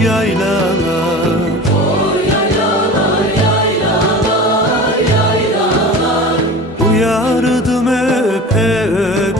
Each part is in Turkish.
uyumuş yaylalar Uyardım öpe öpe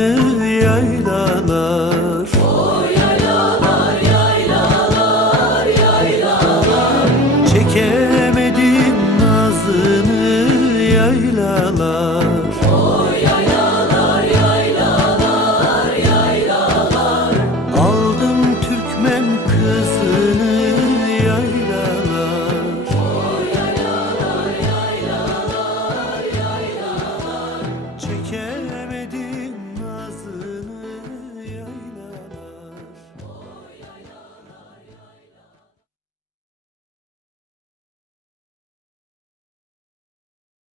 yaylana